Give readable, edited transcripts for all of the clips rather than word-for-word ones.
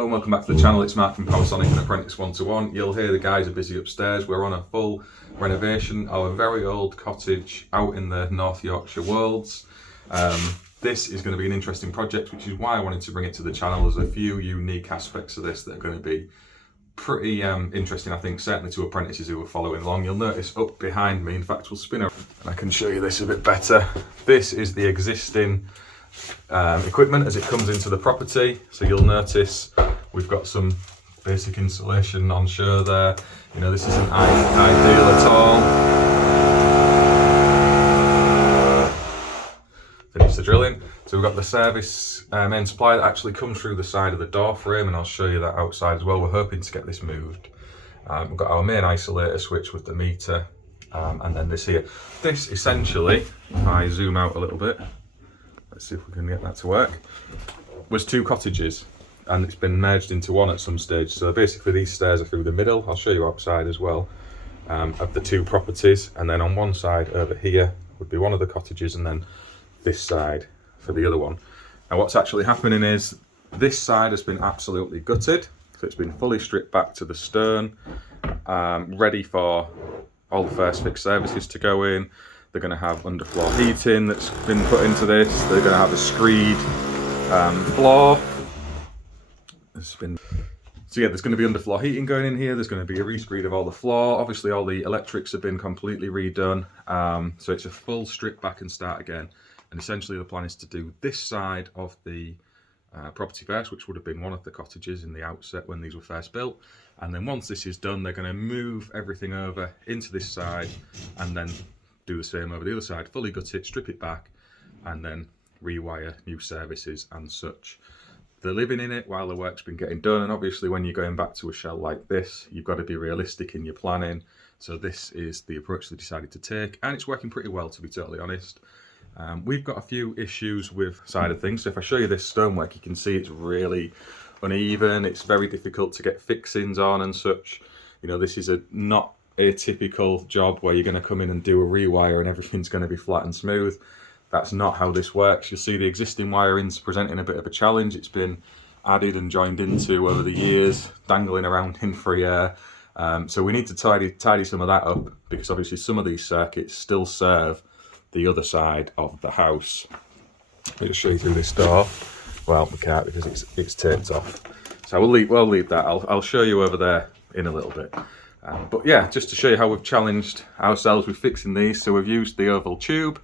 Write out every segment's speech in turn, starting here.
Hello and welcome back to the channel. It's Mark from Powersonic and Apprentice 121. You'll hear the guys are busy upstairs. We're on a full renovation, our very old cottage out in the North Yorkshire Wolds. This is going to be an interesting project, which is why I wanted to bring it to the channel. There's a few unique aspects of this that are going to be pretty interesting, I think, certainly to apprentices who are following along. You'll notice up behind me, in fact we'll spin around and I can show you this a bit better. This is the existing equipment as it comes into the property. So you'll notice we've got some basic insulation on show there. You know, this isn't ideal at all. Finish the drilling. So we've got the service main supply that actually comes through the side of the door frame, and I'll show you that outside as well. We're hoping to get this moved. We've got our main isolator switch with the meter, and then this here. This essentially, if I zoom out a little bit, let's see if we can get that to work, was two cottages and it's been merged into one at some stage. So basically these stairs are through the middle, I'll show you outside as well, of the two properties, and then on one side over here would be one of the cottages and then this side for the other one. Now what's actually happening is this side has been absolutely gutted, so it's been fully stripped back to the stern, ready for all the first fix services to go in. They're going to have underfloor heating that's been put into this. They're going to have a screed floor. So yeah, there's going to be underfloor heating going in here. There's going to be a re-screed of all the floor. Obviously all the electrics have been completely redone. So it's a full strip back and start again. And essentially the plan is to do this side of the property first, which would have been one of the cottages in the outset when these were first built. And then once this is done, they're going to move everything over into this side and then do the same over the other side, fully gut it, strip it back, and then rewire new services and such. They're living in it while the work's been getting done, and obviously when you're going back to a shell like this, you've got to be realistic in your planning. So this is the approach they decided to take, and it's working pretty well, to be totally honest. We've got a few issues with side of things. So if I show you this stonework, you can see it's really uneven. It's very difficult to get fixings on and such. You know, this is not a typical job where you're going to come in and do a rewire and everything's going to be flat and smooth. That's not how this works. You'll see the existing wiring's presenting a bit of a challenge. It's been added and joined into over the years, dangling around in free air. So we need to tidy some of that up, because obviously some of these circuits still serve the other side of the house. Let me just show you through this door. Well, we can't because it's taped off. So we'll leave that. I'll show you over there in a little bit. But yeah, just to show you how we've challenged ourselves with fixing these. So we've used the oval tube.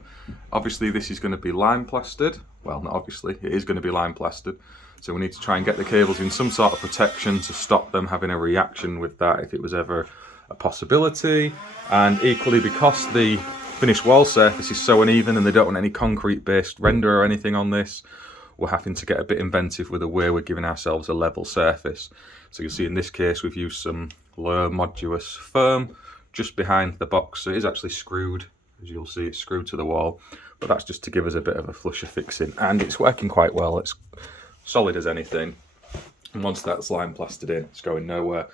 Obviously this is going to be lime plastered. Well, not obviously, it is going to be lime plastered. So we need to try and get the cables in some sort of protection to stop them having a reaction with that if it was ever a possibility. And equally, because the finished wall surface is so uneven and they don't want any concrete based render or anything on this, we're having to get a bit inventive with the way we're giving ourselves a level surface. So you'll see in this case we've used some low modulus foam just behind the box. So it is actually screwed, as you'll see, it's screwed to the wall, but that's just to give us a bit of a flusher fixing, and it's working quite well. It's solid as anything, and once that's lime plastered in, it's going nowhere.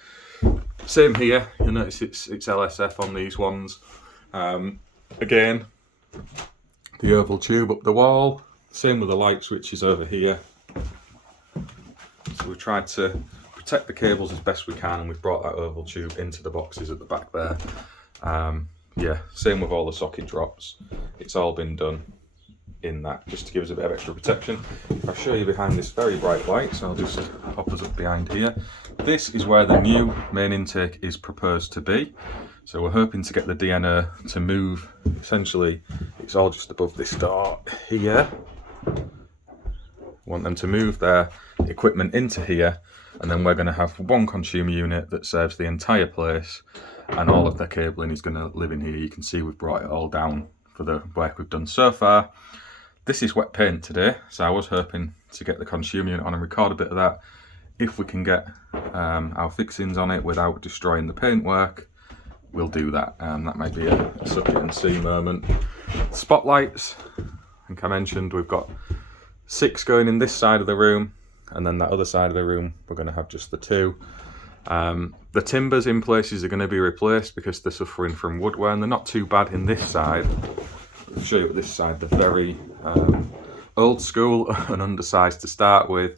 Same here, you'll notice it's LSF on these ones. Again, the oval tube up the wall, same with the light switches over here. So we've tried to protect the cables as best we can, and we've brought that oval tube into the boxes at the back there. Yeah, same with all the socket drops. It's all been done in that, just to give us a bit of extra protection. If I show you behind this very bright light, so I'll just pop us up behind here. This is where the new main intake is proposed to be. So we're hoping to get the DNO to move. Essentially, it's all just above this door here. Want them to move their equipment into here, and then we're going to have one consumer unit that serves the entire place, and all of the cabling is going to live in here. You can see we've brought it all down for the work we've done so far. This is wet paint today, so I was hoping to get the consumer unit on and record a bit of that. If we can get our fixings on it without destroying the paintwork, we'll do that. That might be a suck it and see moment. Spotlights, I think I mentioned we've got 6 going in this side of the room, and then that other side of the room we're going to have just the 2. The timbers in places are going to be replaced because they're suffering from wood wear, and they're not too bad in this side. I'll show you this side, they're very old school and undersized to start with,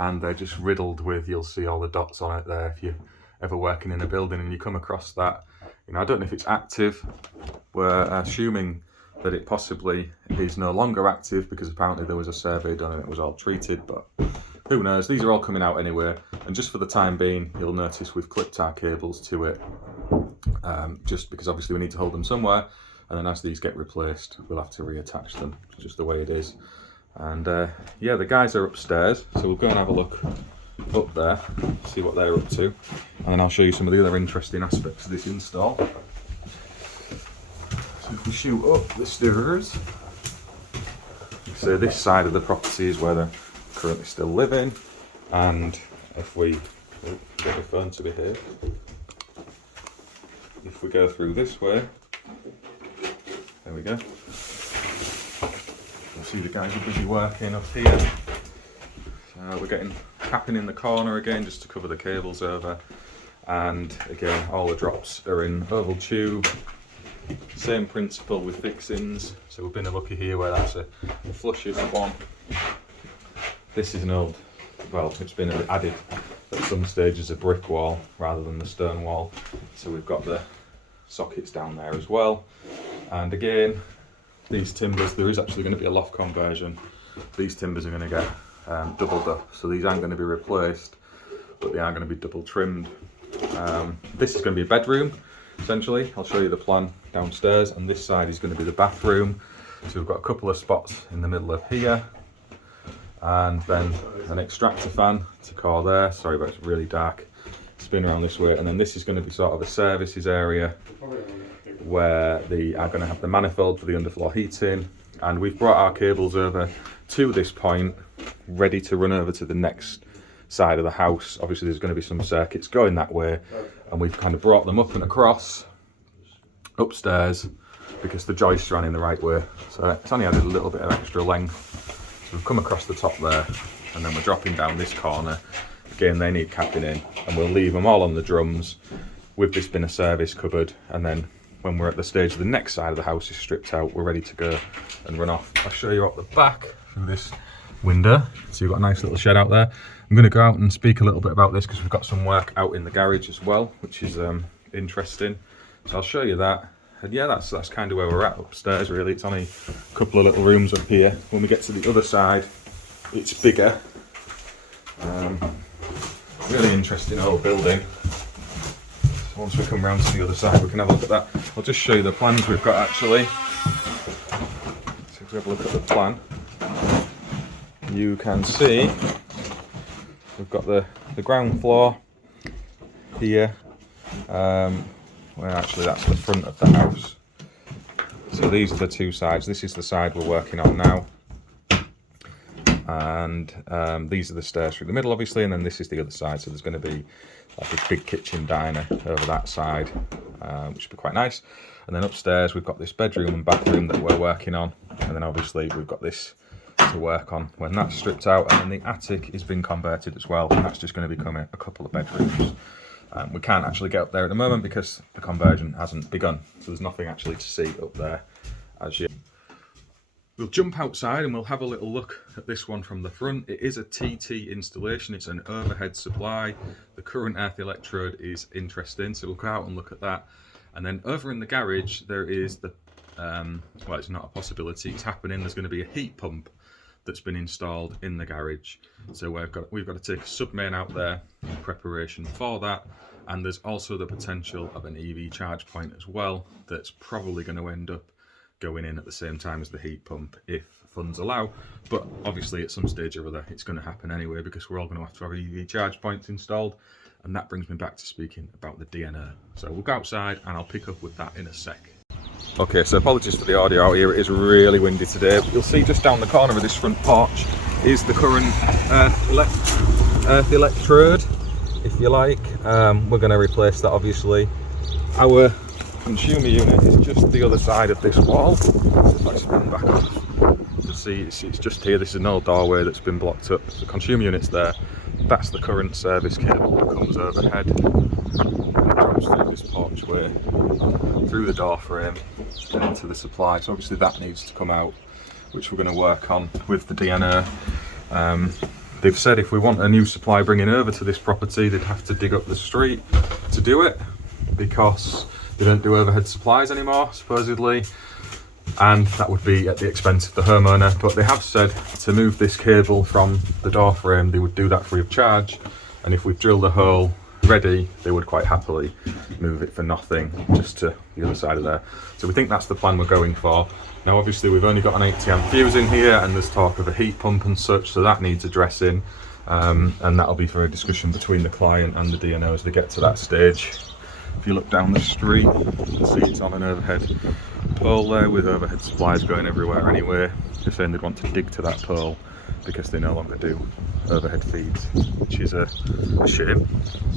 and they're just riddled with, you'll see all the dots on it there if you're ever working in a building and you come across that. You know, I don't know if it's active. We're assuming that it possibly is no longer active because apparently there was a survey done and it was all treated, but who knows. These are all coming out anyway, and just for the time being, you'll notice we've clipped our cables to it, just because obviously we need to hold them somewhere, and then as these get replaced we'll have to reattach them. It's just the way it is. And yeah, the guys are upstairs, so we'll go and have a look up there, see what they're up to, and then I'll show you some of the other interesting aspects of this install. So if we shoot up the stairs, so this side of the property is where they're currently still living, and if we get the phone to behave, if we go through this way, there we go, you'll see the guys are busy working up here. So we're getting capping in the corner again just to cover the cables over, and again all the drops are in oval tube. Same principle with fixings, so we've been lucky here where that's a flushes one. This is an old, well, it's been added at some stage as a brick wall rather than the stone wall, so we've got the sockets down there as well. And again, these timbers, there is actually going to be a loft conversion. These timbers are going to get doubled up, so these aren't going to be replaced, but they are going to be double trimmed. This is going to be a bedroom essentially. I'll show you the plan downstairs, and this side is going to be the bathroom. So we've got a couple of spots in the middle of here, and then an extractor fan to core there. Sorry, but it's really dark. Spin around this way, and then this is going to be sort of a services area where they are going to have the manifold for the underfloor heating, and we've brought our cables over to this point ready to run over to the next side of the house. Obviously there's going to be some circuits going that way, and we've kind of brought them up and across upstairs because the joists ran in the right way, so it's only added a little bit of extra length. So we've come across the top there, and then we're dropping down this corner. Again, they need capping in, and we'll leave them all on the drums with this bin of service cupboard, and then when we're at the stage the next side of the house is stripped out, we're ready to go and run off. I'll show you up the back through this window. So you've got a nice little shed out there. I'm going to go out and speak a little bit about this because we've got some work out in the garage as well, which is interesting. So I'll show you that. And yeah, that's kind of where we're at upstairs really. It's only a couple of little rooms up here. When we get to the other side, it's bigger. Really interesting old building. So once we come round to the other side, we can have a look at that. I'll just show you the plans we've got actually. So if we have a look at the plan, you can see we've got the ground floor here, where actually that's the front of the house. So these are the two sides. This is the side we're working on now, and these are the stairs through the middle obviously, and then this is the other side. So there's going to be like a big kitchen diner over that side, which would be quite nice. And then upstairs we've got this bedroom and bathroom that we're working on, and then obviously we've got this to work on when that's stripped out, and then the attic is being converted as well, and that's just going to become a couple of bedrooms. We can't actually get up there at the moment because the conversion hasn't begun, so there's nothing actually to see up there as yet. We'll jump outside and we'll have a little look at this one from the front. It is a TT installation, it's an overhead supply. The current earth electrode is interesting, so we'll go out and look at that. And then over in the garage there is the, well, it's not a possibility, it's happening. There's going to be a heat pump that's been installed in the garage. So we've got to take a submain out there in preparation for that. And there's also the potential of an EV charge point as well that's probably going to end up going in at the same time as the heat pump if funds allow, but obviously at some stage or other it's going to happen anyway because we're all going to have EV charge points installed. And that brings me back to speaking about the DNO. So we'll go outside and I'll pick up with that in a sec. Okay, so apologies for the audio out here, it is really windy today. You'll see just down the corner of this front porch is the current earth electrode, if you like. We're going to replace that obviously. Our consumer unit is just the other side of this wall. If I spin back up, you'll see it's just here. This is an old doorway that's been blocked up. The consumer unit's there. That's the current service cable that comes overhead and it drops through this porchway, through the door frame and into the supply. So obviously that needs to come out, which we're going to work on with the DNO. They've said if we want a new supply bringing over to this property, they'd have to dig up the street to do it, because they don't do overhead supplies anymore, supposedly, and that would be at the expense of the homeowner. But they have said to move this cable from the door frame, they would do that free of charge, and if we've drilled a hole ready, they would quite happily move it for nothing, just to the other side of there. So we think that's the plan we're going for. Now obviously we've only got an 80 amp fuse in here, and there's talk of a heat pump and such, so that needs addressing, and that'll be for a discussion between the client and the DNO as they get to that stage. If you look down the street, you can see it's on an overhead pole there, with overhead supplies going everywhere anyway. They're saying they'd want to dig to that pole because they no longer do overhead feeds, which is a shame,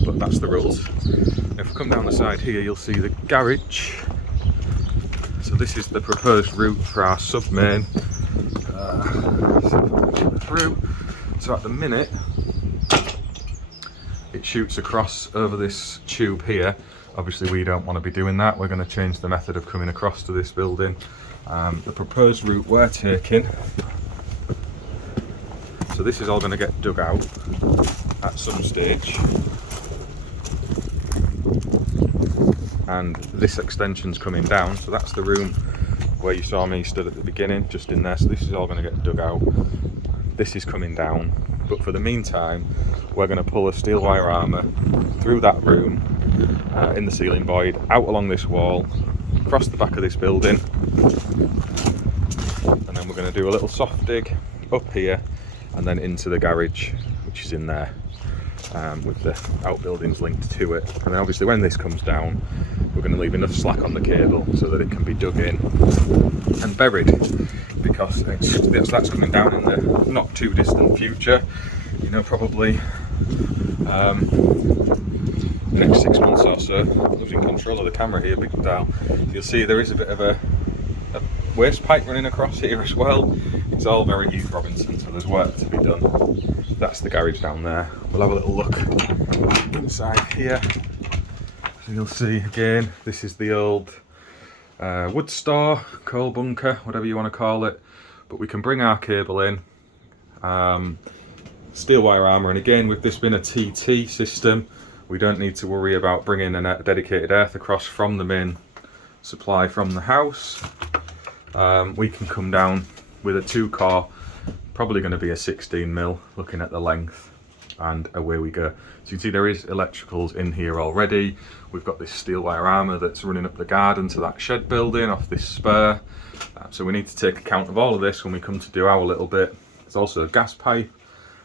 but that's the rules. If we come down the side here, you'll see the garage. So this is the proposed route for our submain. So at the minute, it shoots across over this tube here. Obviously we don't want to be doing that. We're going to change the method of coming across to this building. The proposed route we're taking, so this is all going to get dug out at some stage, and this extension's coming down, so that's the room where you saw me stood at the beginning, just in there. So this is all going to get dug out. This is coming down, but for the meantime we're going to pull a steel wire armour through that room, in the ceiling void, out along this wall, across the back of this building, and then we're going to do a little soft dig up here and then into the garage, which is in there, with the outbuildings linked to it. And then obviously when this comes down, we're going to leave enough slack on the cable so that it can be dug in and buried, because that's coming down in the not too distant future, you know, probably next 6 months or so. I'm losing control of the camera here, big dial. You'll see there is a bit of a waste pipe running across here as well. It's all very Hugh Robinson, so there's work to be done. That's the garage down there. We'll have a little look inside here. So you'll see again, this is the old wood store, coal bunker, whatever you want to call it. But we can bring our cable in, steel wire armour, and again, with this being a TT system, we don't need to worry about bringing a dedicated earth across from the main supply from the house. We can come down with a 2-core, probably going to be a 16mm, looking at the length, and away we go. So you can see there is electricals in here already. We've got this steel wire armour that's running up the garden to that shed building off this spur. So we need to take account of all of this when we come to do our little bit. There's also a gas pipe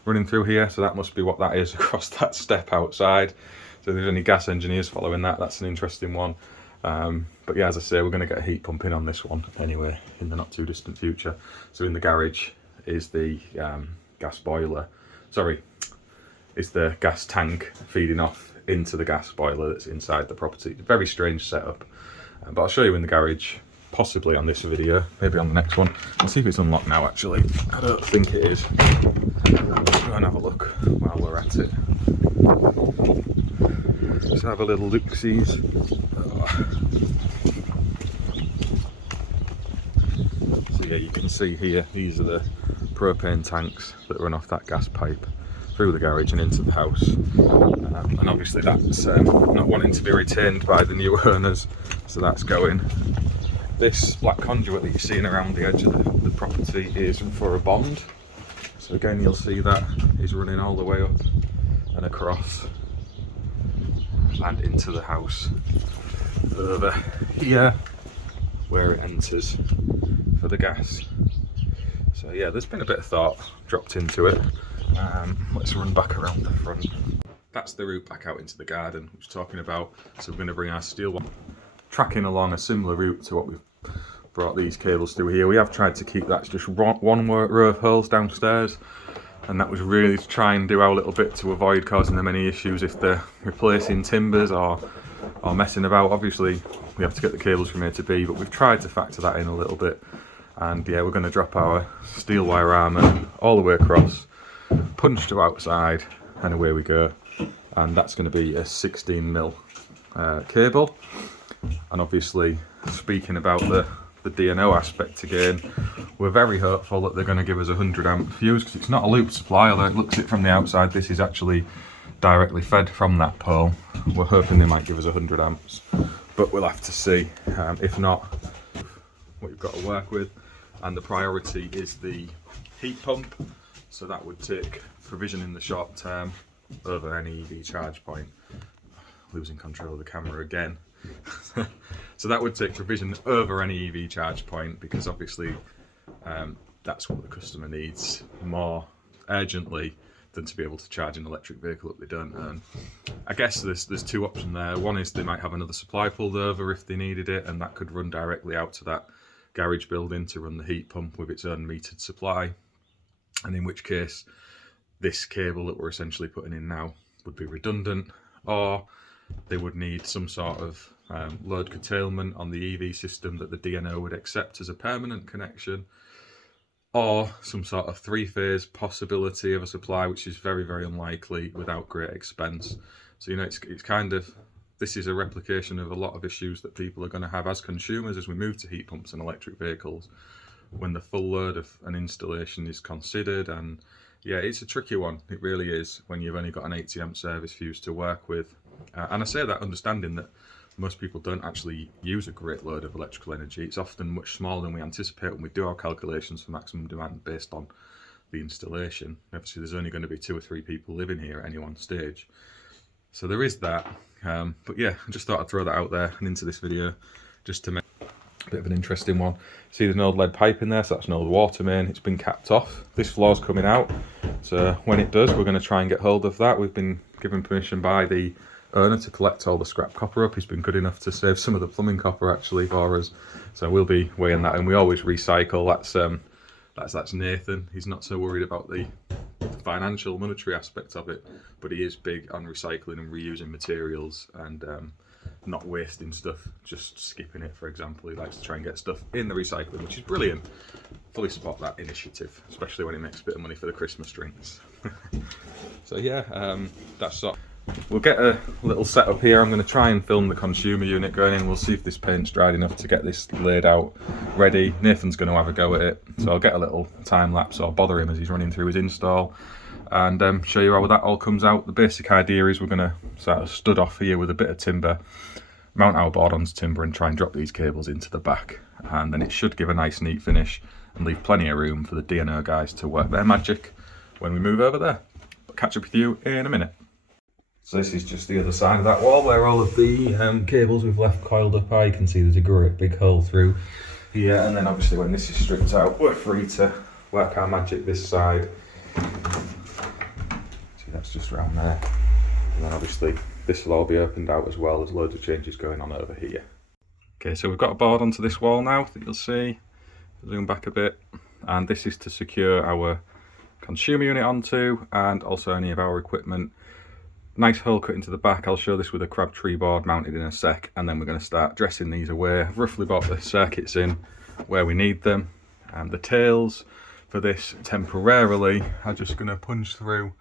running through here, so that must be what that is across that step outside. So if there's any gas engineers following that, that's an interesting one. But yeah, as I say, we're going to get a heat pump in on this one anyway in the not too distant future. So in the garage is the gas boiler, is the gas tank feeding off into the gas boiler that's inside the property. It's a very strange setup, but I'll show you in the garage, possibly on this video, maybe on the next one. I'll see if it's unlocked now actually. I don't think it is. Let's go and have a look while we're at it. Let's have a little look-sees. So yeah, you can see here, these are the propane tanks that run off that gas pipe through the garage and into the house. And obviously that's not wanting to be retained by the new owners, so that's going. This black conduit that you're seeing around the edge of the property is for a bond. So again, you'll see that is running all the way up and across and into the house over here where it enters for the gas. So yeah, there's been a bit of thought dropped into it. Let's run back around the front. That's the route back out into the garden I was talking about. So we're going to bring our steel one, tracking along a similar route to what we've brought these cables through here. We have tried to keep that just one row of holes downstairs, and that was really to try and do our little bit to avoid causing them any issues if they're replacing timbers or messing about. Obviously we have to get the cables from A to B, but we've tried to factor that in a little bit. And yeah, we're going to drop our steel wire armour all the way across, punch to outside, and away we go. And that's going to be a 16mm cable. And obviously, speaking about the DNO aspect again, We're very hopeful that they're going to give us 100 amp fuse, because it's not a loop supply, although it looks it from the outside. This is actually directly fed from that pole. We're hoping they might give us 100 amps, but we'll have to see. If not, what you've got to work with. And the priority is the heat pump, so that would take provision in the short term over any EV charge point. Losing control of the camera again. So that would take provision over any EV charge point, because obviously that's what the customer needs more urgently than to be able to charge an electric vehicle that they don't earn. I guess there's two options there. One is they might have another supply pulled over if they needed it, and that could run directly out to that garage building to run the heat pump with its own metered supply, and in which case this cable that we're essentially putting in now would be redundant, or they would need some sort of load curtailment on the EV system that the DNO would accept as a permanent connection, or some sort of three-phase possibility of a supply, which is very, very unlikely without great expense. So, you know, it's kind of, this is a replication of a lot of issues that people are going to have as consumers as we move to heat pumps and electric vehicles, when the full load of an installation is considered. And yeah, it's a tricky one, it really is, when you've only got an 80 amp service fuse to work with. And I say that understanding that most people don't actually use a great load of electrical energy. It's often much smaller than we anticipate when we do our calculations for maximum demand based on the installation. Obviously, there's only going to be 2 or 3 people living here at any one stage. So there is that. But yeah, I just thought I'd throw that out there and into this video just to make a bit of an interesting one. See, there's an old lead pipe in there, so that's an old water main. It's been capped off. This floor's coming out. So when it does, we're going to try and get hold of that. We've been given permission by the owner to collect all the scrap copper up. He's been good enough to save some of the plumbing copper actually for us, so we'll be weighing that, and we always recycle. That's Nathan. He's not so worried about the financial monetary aspect of it, but he is big on recycling and reusing materials and not wasting stuff, just skipping it, for example. He likes to try and get stuff in the recycling, which is brilliant. Fully support that initiative, especially when it makes a bit of money for the Christmas drinks. So yeah, that's sort of, we'll get a little setup here. I'm going to try and film the consumer unit going in. We'll see if this paint's dried enough to get this laid out ready. Nathan's going to have a go at it, so I'll get a little time lapse or bother him as he's running through his install and show you how that all comes out. The basic idea is we're going to sort of stud off here with a bit of timber, mount our board onto timber and try and drop these cables into the back, and then it should give a nice neat finish and leave plenty of room for the DNO guys to work their magic when we move over there. But catch up with you in a minute. So this is just the other side of that wall where all of the cables we've left coiled up are. You can see there's a great big hole through here, and then obviously when this is stripped out, we're free to work our magic this side. See, that's just around there. And then obviously this will all be opened out as well. There's loads of changes going on over here. Okay, so we've got a board onto this wall now that you'll see. Zoom back a bit, and this is to secure our consumer unit onto, and also any of our equipment. Nice hole cut into the back. I'll show this with a Crabtree board mounted in a sec, and then we're going to start dressing these away. I've roughly bought the circuits in where we need them, and the tails for this temporarily are just going to punch through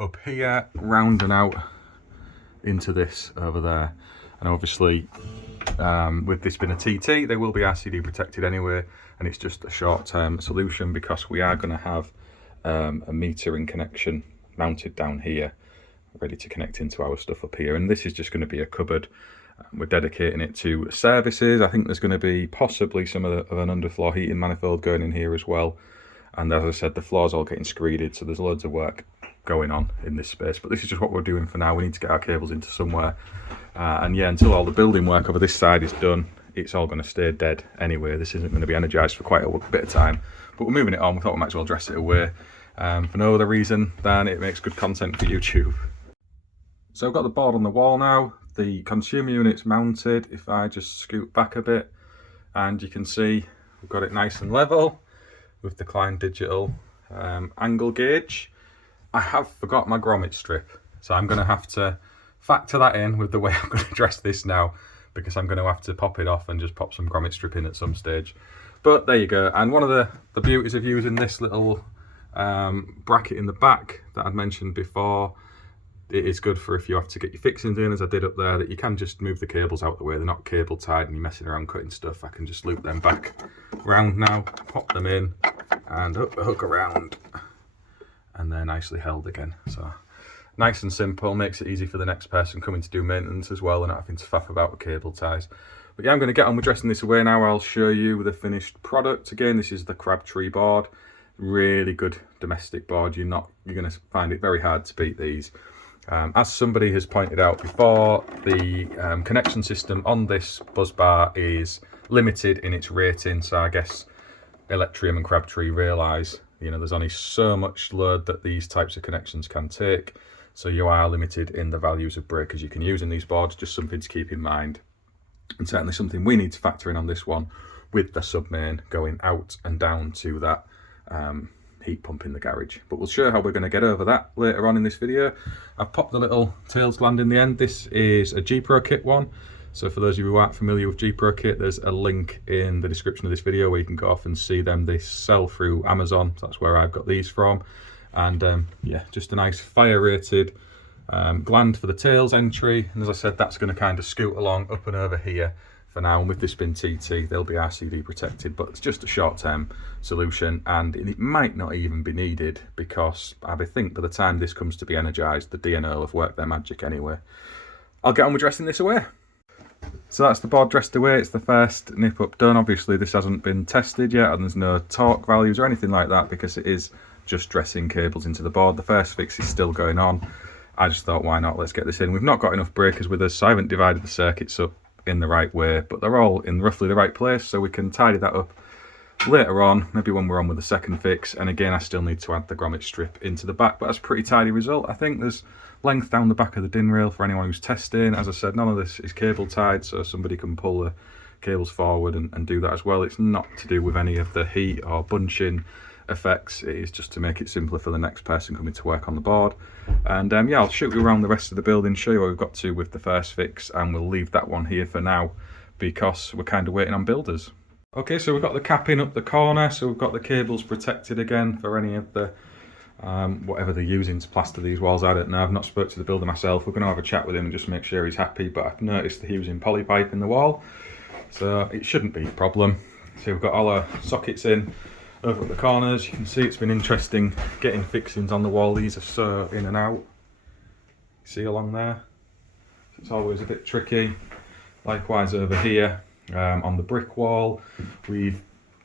up here, round and out into this over there. And obviously with this being a TT, they will be RCD protected anyway, and it's just a short-term solution because we are going to have a metering connection mounted down here, ready to connect into our stuff up here. And this is just going to be a cupboard. We're dedicating it to services. I think there's going to be possibly some of an underfloor heating manifold going in here as well. And as I said, the floor's all getting screeded, so there's loads of work going on in this space. But this is just what we're doing for now. We need to get our cables into somewhere. And yeah, until all the building work over this side is done, it's all going to stay dead anyway. This isn't going to be energised for quite a bit of time. But we're moving it on. We thought we might as well dress it away for no other reason than it makes good content for YouTube. So I've got the board on the wall now, the consumer unit's mounted. If I just scoot back a bit, and you can see we've got it nice and level with the Klein Digital angle gauge. I have forgot my grommet strip, so I'm going to have to factor that in with the way I'm going to dress this now, because I'm going to have to pop it off and just pop some grommet strip in at some stage. But there you go. And one of the beauties of using this little bracket in the back that I'd mentioned before, it is good for if you have to get your fixings in, as I did up there, that you can just move the cables out the way. They're not cable tied and you're messing around cutting stuff. I can just loop them back round now, pop them in and hook the hook around, and they're nicely held again. So nice and simple, makes it easy for the next person coming to do maintenance as well and not having to faff about with cable ties. But yeah, I'm going to get on with dressing this away now. I'll show you the finished product. Again, this is the Crabtree board. Really good domestic board. You're going to find it very hard to beat these. As somebody has pointed out before, the connection system on this buzz bar is limited in its rating. So I guess Electrium and Crabtree realise, you know, there's only so much load that these types of connections can take. So you are limited in the values of breakers you can use in these boards. Just something to keep in mind. And certainly something we need to factor in on this one with the submain going out and down to that heat pump in the garage. But we'll show how we're going to get over that later on in this video. I've popped the little tails gland in the end. This is a G-Pro kit one. So for those of you who aren't familiar with G-Pro kit, there's a link in the description of this video where you can go off and see them. They sell through Amazon. So that's where I've got these from. And yeah, just a nice fire rated gland for the tails entry, and as I said, that's going to kind of scoot along up and over here for now. And with this bin TT, they'll be RCD protected, but it's just a short-term solution, and it might not even be needed because I think by the time this comes to be energized, the DNO have worked their magic anyway. I'll get on with dressing this away. So that's the board dressed away. It's the first nip up done. Obviously this hasn't been tested yet, and there's no torque values or anything like that because it is just dressing cables into the board. The first fix is still going on. I just thought, why not, let's get this in. We've not got enough breakers with us, so I haven't divided the circuits up in the right way, but they're all in roughly the right place, so we can tidy that up later on, maybe when we're on with the second fix. And again, I still need to add the grommet strip into the back, but that's a pretty tidy result. I think there's length down the back of the DIN rail for anyone who's testing. As I said, none of this is cable tied, so somebody can pull the cables forward and do that as well. It's not to do with any of the heat or bunching effects. It is just to make it simpler for the next person coming to work on the board. And yeah, I'll shoot you around the rest of the building, show you what we've got to with the first fix, and we'll leave that one here for now because we're kind of waiting on builders. Okay, so we've got the capping up the corner, so we've got the cables protected again for any of the whatever they're using to plaster these walls. I don't know, I've not spoke to the builder myself. We're going to have a chat with him and just make sure he's happy, but I've noticed that he was using polypipe in the wall, so it shouldn't be a problem. So we've got all our sockets in over at the corners. You can see it's been interesting getting fixings on the wall. These are so in and out. See along there? It's always a bit tricky. Likewise over here on the brick wall, we've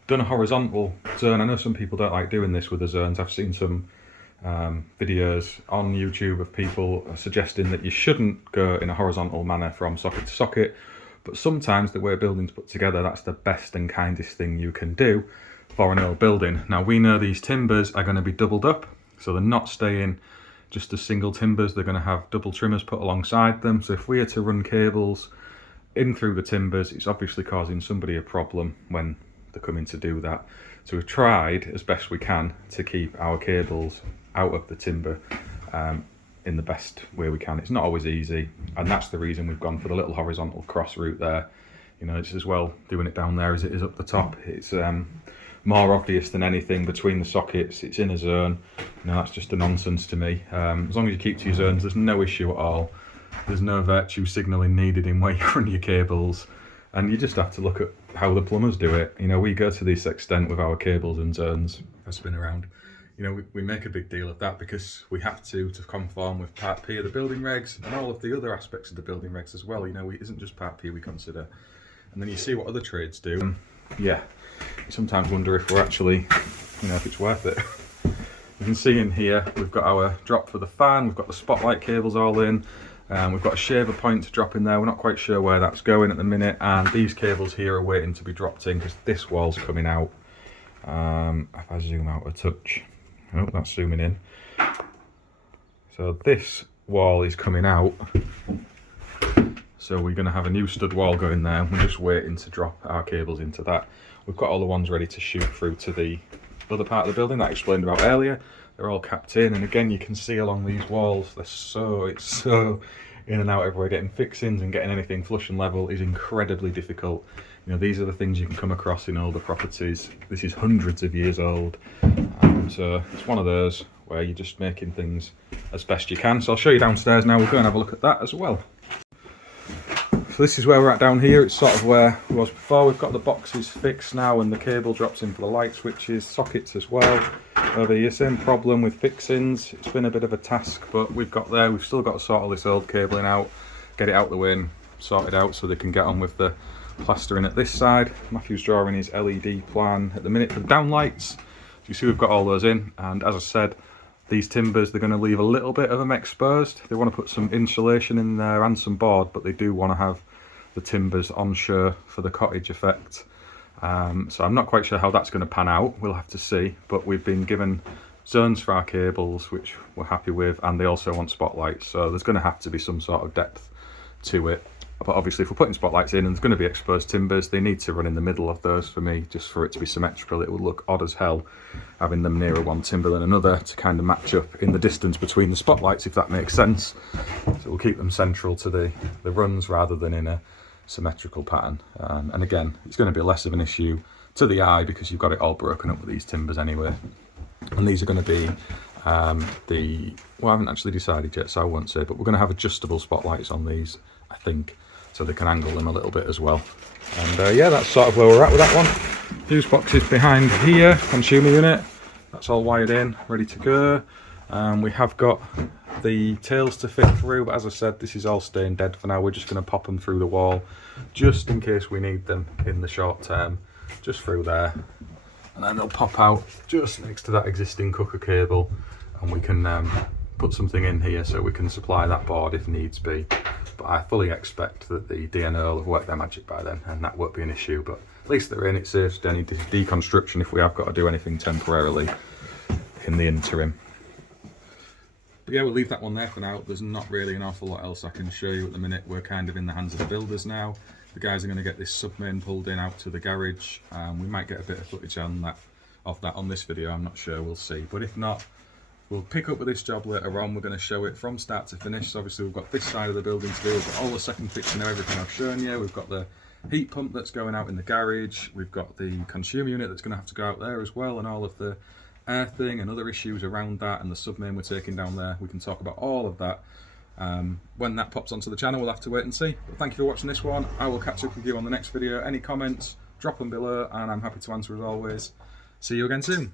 done a horizontal zone. I know some people don't like doing this with the zones. I've seen some videos on YouTube of people suggesting that you shouldn't go in a horizontal manner from socket to socket, but sometimes the way buildings put together, that's the best and kindest thing you can do for an old building. Now we know these timbers are going to be doubled up, so they're not staying just as single timbers, they're going to have double trimmers put alongside them. So if we are to run cables in through the timbers, it's obviously causing somebody a problem when they're coming to do that. So we've tried as best we can to keep our cables out of the timber in the best way we can. It's not always easy, and that's the reason we've gone for the little horizontal cross route there. You know, it's as well doing it down there as it is up the top. It's more obvious than anything between the sockets. It's in a zone. You know, that's just a nonsense to me. As long as you keep to your zones, there's no issue at all. There's no virtue signalling needed in where you run your cables, and you just have to look at how the plumbers do it. You know, we go to this extent with our cables and zones. I spin around. You know, we make a big deal of that because we have to conform with Part P of the building regs and all of the other aspects of the building regs as well. You know, it isn't just Part P we consider. And then you see what other trades do. Yeah, you sometimes wonder if we're actually, you know, if it's worth it. You can see in here, we've got our drop for the fan, we've got the spotlight cables all in, we've got a shaver point to drop in there. We're not quite sure where that's going at the minute, and these cables here are waiting to be dropped in because this wall's coming out. If I zoom out a touch, oh, that's zooming in. So this wall is coming out. So we're going to have a new stud wall going there. We're just waiting to drop our cables into that. We've got all the ones ready to shoot through to the other part of the building that I explained about earlier. They're all capped in, and again you can see along these walls, it's so in and out everywhere. Getting fixings and getting anything flush and level is incredibly difficult. You know, these are the things you can come across in older properties. This is hundreds of years old, so it's one of those where you're just making things as best you can. So I'll show you downstairs now. We'll go and have a look at that as well. So this is where we're at down here. It's sort of where it was before. We've got the boxes fixed now and the cable drops in for the light switches, sockets as well. Over here, same problem with fixings. It's been a bit of a task, but we've got there. We've still got to sort all this old cabling out, get it out the way and sort it out so they can get on with the plastering at this side. Matthew's drawing his LED plan at the minute for the downlights. So you see we've got all those in, and as I said, these timbers, they're going to leave a little bit of them exposed. They want to put some insulation in there and some board, but they do want to have the timbers on show for the cottage effect. So I'm not quite sure how that's going to pan out. We'll have to see, but we've been given zones for our cables, which we're happy with, and they also want spotlights, so there's going to have to be some sort of depth to it. But obviously if we're putting spotlights in and there's going to be exposed timbers, they need to run in the middle of those for me, just for it to be symmetrical. It would look odd as hell having them nearer one timber than another to kind of match up in the distance between the spotlights, if that makes sense. So we'll keep them central to the runs rather than in a symmetrical pattern. And again, it's going to be less of an issue to the eye because you've got it all broken up with these timbers anyway. And these are going to be well, I haven't actually decided yet, so I won't say, but we're going to have adjustable spotlights on these, I think, so they can angle them a little bit as well. And yeah, that's sort of where we're at with that one. Fuse boxes behind here, consumer unit, that's all wired in, ready to go. We have got the tails to fit through, but as I said, this is all staying dead for now. We're just going to pop them through the wall just in case we need them in the short term, just through there, and then they'll pop out just next to that existing cooker cable, and we can put something in here so we can supply that board if needs be. But I fully expect that the DNO will have worked their magic by then, and that won't be an issue. But at least they're in. It saves any deconstruction if we have got to do anything temporarily in the interim. But yeah, we'll leave that one there for now. There's not really an awful lot else I can show you at the minute. We're kind of in the hands of the builders now. The guys are going to get this submain pulled in out to the garage. We might get a bit of footage on that, on this video. I'm not sure. We'll see. But if not, we'll pick up with this job later on. We're going to show it from start to finish. So obviously we've got this side of the building to do. We've got all the second fixing and everything I've shown you. We've got the heat pump that's going out in the garage. We've got the consumer unit that's going to have to go out there as well, and all of the earthing and other issues around that, and the submain we're taking down there. We can talk about all of that. When that pops onto the channel, we'll have to wait and see. But thank you for watching this one. I will catch up with you on the next video. Any comments, drop them below, and I'm happy to answer as always. See you again soon.